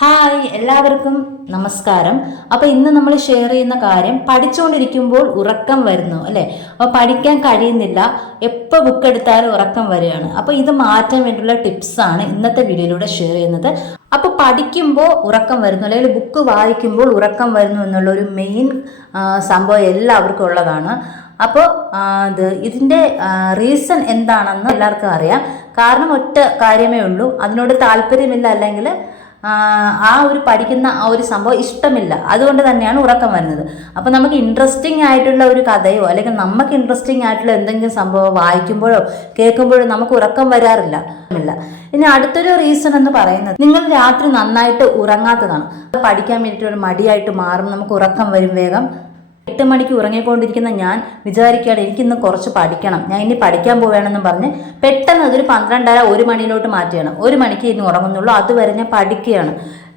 Hi എല്ലാവർക്കും നമസ്കാരം. അപ്പോൾ ഇന്ന് നമ്മൾ ഷെയർ ചെയ്യുന്ന കാര്യം പഠിച്ചുകൊണ്ടിരിക്കുമ്പോൾ ഉറക്കം വരുന്നു അല്ലേ. അപ്പോൾ പഠിക്കാൻ കഴിയുന്നില്ല, എപ്പോൾ ബുക്ക് എടുത്താലും ഉറക്കം വരികയാണ്. അപ്പോൾ ഇത് മാറ്റാൻ വേണ്ടിയുള്ള ടിപ്സാണ് ഇന്നത്തെ വീഡിയോയിലൂടെ ഷെയർ ചെയ്യുന്നത്. അപ്പോൾ പഠിക്കുമ്പോൾ ഉറക്കം വരുന്നു അല്ലെങ്കിൽ ബുക്ക് വായിക്കുമ്പോൾ ഉറക്കം വരുന്നു എന്നുള്ള ഒരു മെയിൻ സംഭവം എല്ലാവർക്കും ഉള്ളതാണ്. അപ്പോൾ ഇതിൻ്റെ റീസൺ എന്താണെന്ന് എല്ലാവർക്കും അറിയാം. കാരണം ഒറ്റ കാര്യമേ ഉള്ളൂ, അതിനോട് താല്പര്യമില്ല അല്ലെങ്കിൽ ആ ഒരു പഠിക്കുന്ന ആ ഒരു സംഭവം ഇഷ്ടമില്ല, അതുകൊണ്ട് തന്നെയാണ് ഉറക്കം വരുന്നത്. അപ്പോൾ നമുക്ക് ഇൻട്രസ്റ്റിംഗ് ആയിട്ടുള്ള ഒരു കഥയോ അല്ലെങ്കിൽ നമുക്ക് ഇൻട്രസ്റ്റിംഗ് ആയിട്ടുള്ള എന്തെങ്കിലും സംഭവം വായിക്കുമ്പോഴോ കേൾക്കുമ്പോഴോ നമുക്ക് ഉറക്കം വരാറില്ല. ഇനി അടുത്തൊരു റീസൺ എന്ന് പറയുന്നത് നിങ്ങൾ രാത്രി നന്നായിട്ട് ഉറങ്ങാത്തതാണ്. പഠിക്കാൻ വേണ്ടിയിട്ട് ഒരു മടിയായിട്ട് മാറും, നമുക്ക് ഉറക്കം വരും വേഗം. 8 മണിക്ക് ഉറങ്ങിക്കൊണ്ടിരിക്കുന്ന ഞാൻ വിചാരിക്കുകയാണ് എനിക്കിന്ന് കുറച്ച് പഠിക്കണം, ഞാൻ ഇനി പഠിക്കാൻ പോവുകയാണെന്നും പറഞ്ഞ് പെട്ടെന്ന് അതൊരു 12:30 1 മണിയിലോട്ട് മാറ്റുകയാണ്. 1 മണിക്ക് ഇനി ഉറങ്ങുന്നുള്ളൂ, അതുവരെ ഞാൻ പഠിക്കുകയാണ്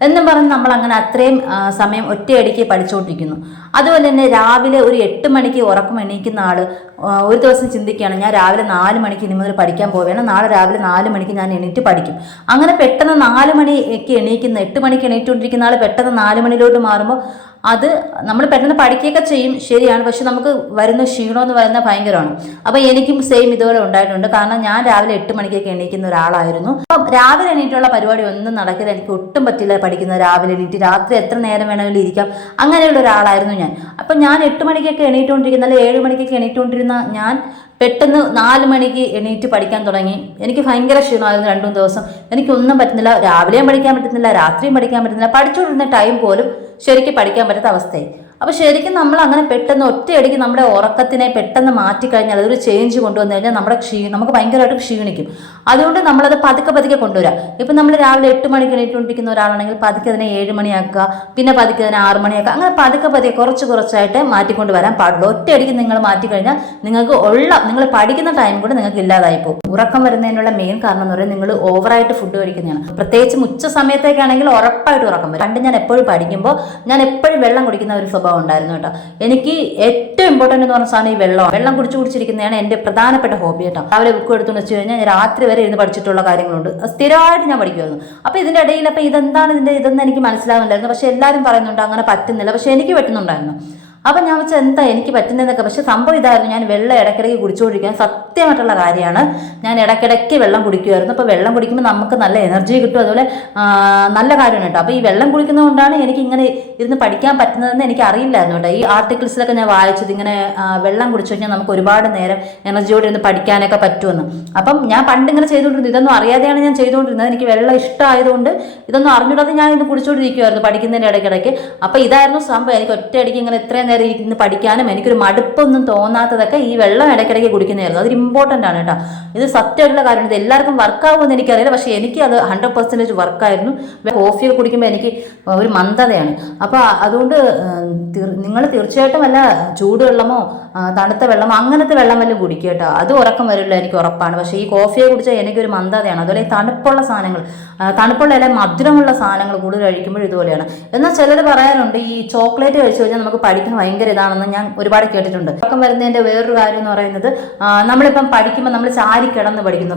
എന്നും പറഞ്ഞ് നമ്മൾ അങ്ങനെ അത്രയും സമയം ഒറ്റയടിക്ക് പഠിച്ചുകൊണ്ടിരിക്കുന്നു. അതുപോലെ തന്നെ രാവിലെ ഒരു 8 മണിക്ക് ഉറക്കം എണീക്കുന്ന ആൾ ഒരു ദിവസം ചിന്തിക്കുകയാണ് ഞാൻ രാവിലെ 4 മണിക്ക് ഇനി മുതൽ പഠിക്കാൻ പോവുകയാണ്, നാളെ രാവിലെ 4 മണിക്ക് ഞാൻ എണീറ്റ് പഠിക്കും. അങ്ങനെ പെട്ടെന്ന് 4 മണിക്ക് എണീക്കുന്ന 8 മണിക്ക് എണീറ്റുകൊണ്ടിരിക്കുന്ന ആൾ പെട്ടെന്ന് 4 മണിയിലോട്ട് മാറുമ്പോൾ അത് നമ്മൾ പെട്ടെന്ന് പഠിക്കുകയൊക്കെ ചെയ്യും, ശരിയാണ്. പക്ഷെ നമുക്ക് വരുന്ന ക്ഷീണമെന്ന് പറയുന്നത് ഭയങ്കരമാണ്. അപ്പോൾ എനിക്കും സെയിം ഇതുപോലെ ഉണ്ടായിട്ടുണ്ട്. കാരണം ഞാൻ രാവിലെ 8 മണിക്കൊക്കെ എണീക്കുന്ന ഒരാളായിരുന്നു. അപ്പം രാവിലെ എണീറ്റുള്ള പരിപാടി ഒന്നും നടക്കില്ല, എനിക്ക് ഒട്ടും പറ്റില്ല പഠിക്കുന്നത്. രാവിലെ എണീറ്റ് രാത്രി എത്ര നേരം വേണമെങ്കിലും ഇരിക്കാം, അങ്ങനെയുള്ള ഒരാളായിരുന്നു ഞാൻ. അപ്പം ഞാൻ 8 മണിക്കൊക്കെ എണീറ്റുകൊണ്ടിരിക്കുന്ന അല്ലെങ്കിൽ 7 മണിക്കൊക്കെ എണീറ്റുകൊണ്ടിരുന്ന ഞാൻ പെട്ടെന്ന് 4 മണിക്ക് എണീറ്റ് പഠിക്കാൻ തുടങ്ങി. എനിക്ക് ഭയങ്കര ക്ഷീണമായിരുന്നു 2-3 ദിവസം. എനിക്കൊന്നും പറ്റുന്നില്ല, രാവിലെയും പഠിക്കാൻ പറ്റുന്നില്ല, രാത്രിയും പഠിക്കാൻ പറ്റുന്നില്ല, പഠിച്ചുകൊണ്ടിരുന്ന ടൈം പോലും ശരിക്കും പഠിക്കാൻ പറ്റാത്ത അവസ്ഥയായി. അപ്പോൾ ശരിക്കും നമ്മൾ അങ്ങനെ പെട്ടെന്ന് ഒറ്റയടിക്ക് നമ്മുടെ ഉറക്കത്തിനെ പെട്ടെന്ന് മാറ്റിക്കഴിഞ്ഞാൽ അതൊരു ചേഞ്ച് കൊണ്ടുവന്നു കഴിഞ്ഞാൽ നമുക്ക് ഭയങ്കരമായിട്ട് ക്ഷീണിക്കും. അതുകൊണ്ട് നമ്മളത് പതുക്കെ കൊണ്ടുവരാം. ഇപ്പം നമ്മൾ രാവിലെ 8 മണിക്ക് എണീറ്റുകൊണ്ടിരിക്കുന്ന ഒരാളാണെങ്കിൽ പതുക്കെ അതിനെ 7 മണിയാക്കുക, പിന്നെ പതുക്കെ അതിനെ 6 മണിയാക്കുക, അങ്ങനെ പതുക്കെ കുറച്ചായിട്ട് മാറ്റിക്കൊണ്ട് വരാൻ പാടുള്ളൂ. ഒറ്റയടിക്ക് നിങ്ങൾ മാറ്റിക്കഴിഞ്ഞാൽ നിങ്ങൾക്ക് നിങ്ങൾ പഠിക്കുന്ന ടൈം കൂടെ നിങ്ങൾക്ക് ഇല്ലാതായി പോകും. ഉറക്കം വരുന്നതിനുള്ള മെയിൻ കാരണം എന്ന് പറയുന്നത് നിങ്ങൾ ഓവറായിട്ട് ഫുഡ് കഴിക്കുന്നതാണ്. പ്രത്യേകിച്ച് ഉച്ച സമയത്തേക്കാണെങ്കിൽ ഉറപ്പായിട്ട് ഉറക്കം വരും. പണ്ട് ഞാൻ എപ്പോഴും പഠിക്കുമ്പോൾ ഞാൻ എപ്പോഴും വെള്ളം കുടിക്കുന്ന ഒരു സ്വഭാവം ഉണ്ടായിരുന്നു കേട്ടോ. എനിക്ക് ഏറ്റവും ഇമ്പോർട്ടൻ്റ് എന്ന് പറഞ്ഞ സാധനം ഈ വെള്ളം കുടിച്ചിരിക്കുന്നതാണ് എൻ്റെ പ്രധാനപ്പെട്ട ഹോബി കേട്ടോ. രാവിലെ ബുക്ക് എടുത്തുകൊണ്ട് വെച്ച് കഴിഞ്ഞാൽ ഞാൻ രാത്രി വരെ ഇരുന്ന് പഠിച്ചിട്ടുള്ള കാര്യങ്ങളുണ്ട്, സ്ഥിരമായിട്ട് ഞാൻ പഠിക്കുമായിരുന്നു. അപ്പോൾ ഇതിൻ്റെ ഇടയിൽ അപ്പോൾ ഇതെന്ന് എനിക്ക് മനസ്സിലാകുന്നുണ്ടായിരുന്നു. പക്ഷെ എല്ലാവരും പറയുന്നുണ്ട് അങ്ങനെ പറ്റുന്നില്ല, പക്ഷെ എനിക്ക് പറ്റുന്നുണ്ടായിരുന്നു. അപ്പം ഞാൻ വെച്ചാൽ എന്താ എനിക്ക് പറ്റുന്നതെന്നൊക്കെ. പക്ഷെ സംഭവം ഇതായിരുന്നു, ഞാൻ വെള്ളം ഇടയ്ക്കിടയ്ക്ക് കുടിച്ചുകൊണ്ടിരിക്കാൻ സത്യമായിട്ടുള്ള കാര്യമാണ്. ഞാൻ ഇടയ്ക്കിടയ്ക്ക് വെള്ളം കുടിക്കുമായിരുന്നു. അപ്പോൾ വെള്ളം കുടിക്കുമ്പോൾ നമുക്ക് നല്ല എനർജി കിട്ടും, അതുപോലെ നല്ല കാര്യമാണ് കേട്ടോ. അപ്പോൾ ഈ വെള്ളം കുടിക്കുന്നതുകൊണ്ടാണ് എനിക്ക് ഇങ്ങനെ ഇരുന്ന് പഠിക്കാൻ പറ്റുന്നതെന്ന് എനിക്ക് അറിയില്ലായിരുന്നു കേട്ടോ. ഈ ആർട്ടിക്കിൾസിലൊക്കെ ഞാൻ വായിച്ചത് ഇങ്ങനെ വെള്ളം കുടിച്ചു കഴിഞ്ഞാൽ നമുക്ക് ഒരുപാട് നേരം എനർജിയോടെ ഇരുന്ന് പഠിക്കാനൊക്കെ പറ്റുമെന്ന്. അപ്പം ഞാൻ പണ്ട് ഇങ്ങനെ ചെയ്തുകൊണ്ടിരുന്നത്, ഇതൊന്നും അറിയാതെയാണ് ഞാൻ ചെയ്തുകൊണ്ടിരുന്നത്. എനിക്ക് വെള്ളം ഇഷ്ടമായതുകൊണ്ട് ഇതൊന്നും അറിഞ്ഞൂടാതെ ഞാൻ ഇന്ന് കുടിച്ചുകൊണ്ടിരിക്കുമായിരുന്നു പഠിക്കുന്നതിൻ്റെ ഇടയ്ക്കിടയ്ക്ക്. അപ്പോൾ ഇതായിരുന്നു സംഭവം. എനിക്ക് ഒറ്റയടിക്ക് ഇങ്ങനെ ഇത്രയും നേരം ഇരുന്ന് പഠിക്കാനും എനിക്കൊരു മടുപ്പൊന്നും തോന്നാത്തതൊക്കെ ഈ വെള്ളം ഇടയ്ക്കിടയ്ക്ക് കുടിക്കുന്നതായിരുന്നു. അതൊരു ഇമ്പോർട്ടൻ്റ് ആണ് കേട്ടോ. ഇത് സത്യമായിട്ടുള്ള കാര്യമാണ്. ഇത് എല്ലാവർക്കും വർക്കാവുമെന്ന് എനിക്കറിയില്ല, പക്ഷേ എനിക്ക് അത് 100% വർക്കായിരുന്നു. കോഫിയൊക്കെ കുടിക്കുമ്പോൾ എനിക്ക് ഒരു മന്ദതയാണ്. അപ്പോൾ അതുകൊണ്ട് നിങ്ങൾ തീർച്ചയായിട്ടും വല്ല ചൂടുവെള്ളമോ തണുത്ത വെള്ളമോ അങ്ങനത്തെ വെള്ളം വല്ലതും കുടിക്കുക കേട്ടോ. അത് ഉറക്കം വരില്ല, എനിക്ക് ഉറപ്പാണ്. പക്ഷേ ഈ കോഫിയെ കുടിച്ചാൽ എനിക്കൊരു മന്ദതയാണ്. അതുപോലെ ഈ തണുപ്പുള്ള സാധനങ്ങൾ, തണുപ്പുള്ള അല്ലെങ്കിൽ മധുരമുള്ള സാധനങ്ങൾ കൂടുതൽ കഴിക്കുമ്പോൾ ഇതുപോലെയാണ്. എന്നാൽ ചിലർ പറയാറുണ്ട് ഈ ചോക്ലേറ്റ് കഴിച്ചു കഴിഞ്ഞാൽ നമുക്ക് പഠിക്കാൻ ഭയങ്കര ഇതാണെന്ന് ഞാൻ ഒരുപാട് കേട്ടിട്ടുണ്ട്. ഉറക്കം വരുന്നതിൻ്റെ വേറൊരു കാര്യം എന്ന് പറയുന്നത് നമ്മളിപ്പം പഠിക്കുമ്പോൾ നമ്മൾ ചാരി കിടന്ന് പഠിക്കുന്നു,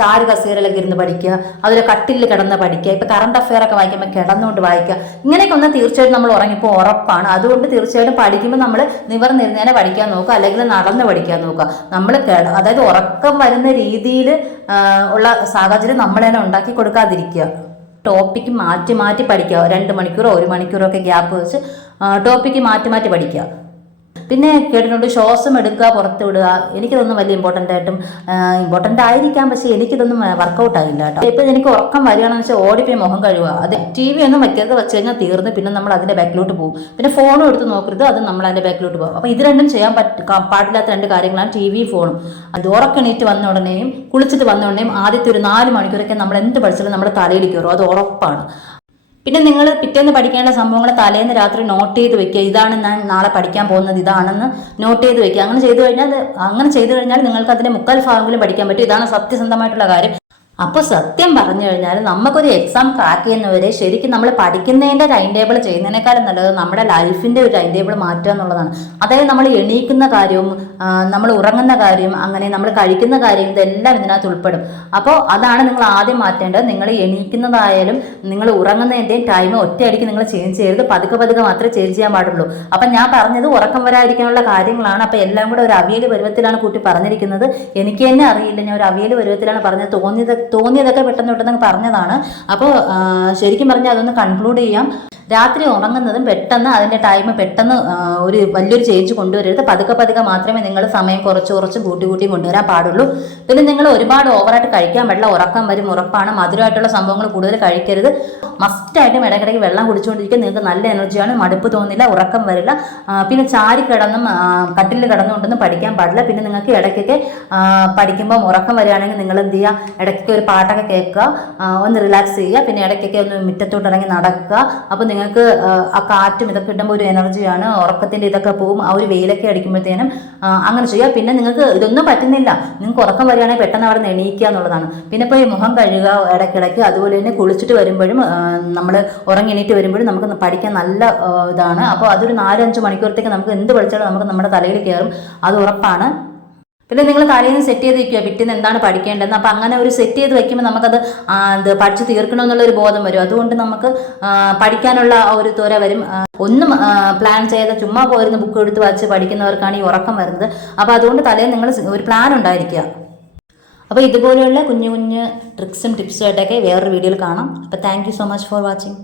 ചാരു കസേരയിലൊക്കെ ഇരുന്ന് പഠിക്കുക, അതിൽ കട്ടിൽ കിടന്ന് പഠിക്കുക, ഇപ്പം കറണ്ട് അഫെയർ ഒക്കെ വായിക്കുമ്പോൾ കിടന്നുകൊണ്ട് വായിക്കുക, ഇങ്ങനെയൊക്കെ ഒന്നും തീർച്ചയായിട്ടും നമ്മൾ ഉറങ്ങിപ്പോൾ ഉറപ്പാണ്. അതുകൊണ്ട് തീർച്ചയായിട്ടും പഠിക്കുമ്പോൾ നമ്മൾ നിവർന്നിരുന്നേനെ പഠിക്കാൻ നോക്കുക, അല്ലെങ്കിൽ നടന്ന് പഠിക്കാൻ നോക്കുക. നമ്മൾ അതായത് ഉറക്കം വരുന്ന രീതിയിൽ ഉള്ള സാഹചര്യം നമ്മൾ തന്നെ ഉണ്ടാക്കി കൊടുക്കാതിരിക്കുക. ടോപ്പിക്ക് മാറ്റി പഠിക്കുക. 2 മണിക്കൂറോ 1 മണിക്കൂറോ ഒക്കെ ഗ്യാപ്പ് വെച്ച് ടോപ്പിക്ക് മാറ്റി പഠിക്കുക. പിന്നെ കേട്ടിട്ടുണ്ട് ശ്വാസം എടുക്കുക പുറത്ത് വിടുക. എനിക്കിതൊന്നും വലിയ ഇമ്പോർട്ടൻ്റ് ആയിരിക്കാം, പക്ഷേ എനിക്കിതൊന്നും വർക്കൗട്ട് ആയില്ല കേട്ടോ. ഇപ്പം എനിക്ക് ഉറക്കം വരികയാണെന്ന് വെച്ചാൽ ഓടിപ്പോയി മുഖം കഴുകുക. അത് TV ഒന്നും വയ്ക്കാതെ വെച്ച് കഴിഞ്ഞാൽ തീർന്ന് പിന്നെ നമ്മൾ അതിൻ്റെ ബാക്കിലോട്ട് പോകും. പിന്നെ ഫോണും എടുത്ത് നോക്കരുത്, അത് നമ്മൾ അതിൻ്റെ ബാക്കിലോട്ട് പോകും. അപ്പോൾ ഇത് രണ്ടും ചെയ്യാൻ പാടില്ലാത്ത 2 കാര്യങ്ങളാണ് TV ഫോണും. അത് ഉറക്കണീറ്റ് വന്ന ഉടനെയും കുളിച്ചിട്ട് വന്ന ഉടനെയും ആദ്യത്തെ ഒരു 4 മണിക്കൂറൊക്കെ നമ്മൾ എന്ത് പഠിച്ചാലും നമ്മുടെ തലയിൽ കയറും, അത് ഉറപ്പാണ്. പിന്നെ നിങ്ങൾ പിറ്റേന്ന് പഠിക്കേണ്ട സംഭവങ്ങൾ തലേന്ന് രാത്രി നോട്ട് ചെയ്ത് വെക്കുക. ഇതാണ് ഞാൻ നാളെ പഠിക്കാൻ പോകുന്നത്, ഇതാണെന്ന് നോട്ട് ചെയ്ത് വെക്കുക. അങ്ങനെ ചെയ്തു കഴിഞ്ഞാൽ നിങ്ങൾക്ക് അതിൻ്റെ 3/4 ഭാഗമെങ്കിലും പഠിക്കാൻ പറ്റും. ഇതാണ് സത്യസന്ധമായിട്ടുള്ള കാര്യം. അപ്പോൾ സത്യം പറഞ്ഞു കഴിഞ്ഞാൽ നമുക്കൊരു എക്സാം ക്രാക്ക് ചെയ്യുന്നവരെ ശരിക്കും നമ്മൾ പഠിക്കുന്നതിൻ്റെ ടൈം ടേബിൾ ചെയ്യുന്നതിനേക്കാളും നല്ലത് നമ്മുടെ ലൈഫിൻ്റെ ഒരു ടൈം ടേബിൾ മാറ്റുക എന്നുള്ളതാണ്. അതായത് നമ്മൾ എണീക്കുന്ന കാര്യവും നമ്മൾ ഉറങ്ങുന്ന കാര്യവും അങ്ങനെ നമ്മൾ കഴിക്കുന്ന കാര്യം ഇതെല്ലാം ഇതിനകത്ത് ഉൾപ്പെടും. അപ്പോൾ അതാണ് നിങ്ങൾ ആദ്യം മാറ്റേണ്ടത്. നിങ്ങൾ എണീക്കുന്നതായാലും നിങ്ങൾ ഉറങ്ങുന്നതിൻ്റെയും ടൈം ഒറ്റയടിക്ക് നിങ്ങൾ ചേഞ്ച് ചെയ്യരുത്. പതുക്കെ പതുക്കെ മാത്രമേ ചേഞ്ച് ചെയ്യാൻ പാടുള്ളൂ. അപ്പം ഞാൻ പറഞ്ഞത് ഉറക്കം വരാതിരിക്കാനുള്ള കാര്യങ്ങളാണ്. അപ്പോൾ എല്ലാം കൂടെ ഒരു അവിയൽ പരുവത്തിലാണ് കൂട്ടി പറഞ്ഞിരിക്കുന്നത്. എനിക്ക് തന്നെ അറിയില്ല, ഞാൻ ഒരു അവിയൽ പരുവത്തിലാണ് പറഞ്ഞത്. തോന്നിയതൊക്കെ പെട്ടെന്ന് പറഞ്ഞതാണ്. അപ്പോൾ ശരിക്കും പറഞ്ഞാൽ അതൊന്ന് കൺക്ലൂഡ് ചെയ്യാം. രാത്രി ഉറങ്ങുന്നതും പെട്ടെന്ന് അതിൻ്റെ ടൈം പെട്ടെന്ന് ഒരു വലിയൊരു ചേഞ്ച് കൊണ്ടുവരരുത്. പതുക്കെ മാത്രമേ നിങ്ങൾ സമയം കുറച്ച് കൂട്ടി കൊണ്ടുവരാൻ പാടുള്ളൂ. പിന്നെ നിങ്ങൾ ഒരുപാട് ഓവറായിട്ട് കഴിക്കാൻ പാടില്ല. ഉറക്കം വരും, ഉറപ്പാണ്. മധുരമായിട്ടുള്ള സംഭവങ്ങൾ കൂടുതൽ കഴിക്കരുത്. മസ്റ്റായിട്ടും ഇടയ്ക്കിടയ്ക്ക് വെള്ളം കുടിച്ചുകൊണ്ടിരിക്കുക. നിങ്ങൾക്ക് നല്ല എനർജിയാണ്, മടുപ്പ് തോന്നില്ല, ഉറക്കം വരില്ല. പിന്നെ ചാരി കിടന്നും കട്ടിലിൽ കിടന്നുകൊണ്ടൊന്നും പഠിക്കാൻ പാടില്ല. പിന്നെ നിങ്ങൾക്ക് ഇടയ്ക്കൊക്കെ പഠിക്കുമ്പോൾ ഉറക്കം വരികയാണെങ്കിൽ നിങ്ങൾ എന്ത് ചെയ്യുക, ഇടയ്ക്കൊക്കെ ഒരു പാട്ടൊക്കെ കേൾക്കുക, ഒന്ന് റിലാക്സ് ചെയ്യുക. പിന്നെ ഇടയ്ക്കൊക്കെ ഒന്ന് മുറ്റത്തോട്ട് ഇറങ്ങി നടക്കുക. അപ്പോൾ നിങ്ങൾക്ക് ആ കാറ്റും ഇതൊക്കെ കിട്ടുമ്പോൾ ഒരു എനർജിയാണ്, ഉറക്കത്തിൻ്റെ ഇതൊക്കെ പോകും. ആ ഒരു വെയിലൊക്കെ അടിക്കുമ്പോഴത്തേനും അങ്ങനെ ചെയ്യുക. പിന്നെ നിങ്ങൾക്ക് ഇതൊന്നും പറ്റുന്നില്ല, നിങ്ങൾക്ക് ഉറക്കം വരികയാണെങ്കിൽ പെട്ടെന്ന് അവിടെ നിന്ന് എണീക്കുക എന്നുള്ളതാണ്. പിന്നെ ഇപ്പോൾ ഈ മുഖം കഴുകുക ഇടയ്ക്കിടയ്ക്ക്. അതുപോലെ തന്നെ കുളിച്ചിട്ട് വരുമ്പോഴും നമ്മൾ ഉറങ്ങിണീറ്റ് വരുമ്പോഴും നമുക്ക് പഠിക്കാൻ നല്ല ഇതാണ്. അപ്പോൾ അതൊരു 4-5 മണിക്കൂറത്തേക്ക് നമുക്ക് എന്ത് പഠിച്ചാലും നമുക്ക് നമ്മുടെ തലയിൽ കയറും, അത് ഉറപ്പാണ്. പിന്നെ നിങ്ങൾ തലേന്ന് സെറ്റ് ചെയ്ത് വയ്ക്കുക പിറ്റേന്ന് എന്താണ് പഠിക്കേണ്ടതെന്ന്. അപ്പം അങ്ങനെ ഒരു സെറ്റ് ചെയ്ത് വയ്ക്കുമ്പോൾ നമുക്കത് പഠിച്ച് തീർക്കണമെന്നുള്ളൊരു ബോധം വരും. അതുകൊണ്ട് നമുക്ക് പഠിക്കാനുള്ള ഒരു ത്വര വരും. ഒന്നും പ്ലാൻ ചെയ്ത് ചുമ്മാ പോയിരുന്ന ബുക്ക് എടുത്ത് വച്ച് പഠിക്കുന്നവർക്കാണ് ഈ ഉറക്കം വരുന്നത്. അപ്പോൾ അതുകൊണ്ട് തലേന്ന് നിങ്ങൾ ഒരു പ്ലാൻ ഉണ്ടായിരിക്കുക. അപ്പോൾ ഇതുപോലെയുള്ള കുഞ്ഞു ട്രിക്സും ടിപ്സും ആയിട്ടൊക്കെ വേറൊരു വീഡിയോയിൽ കാണാം. അപ്പോൾ thank you so much for watching.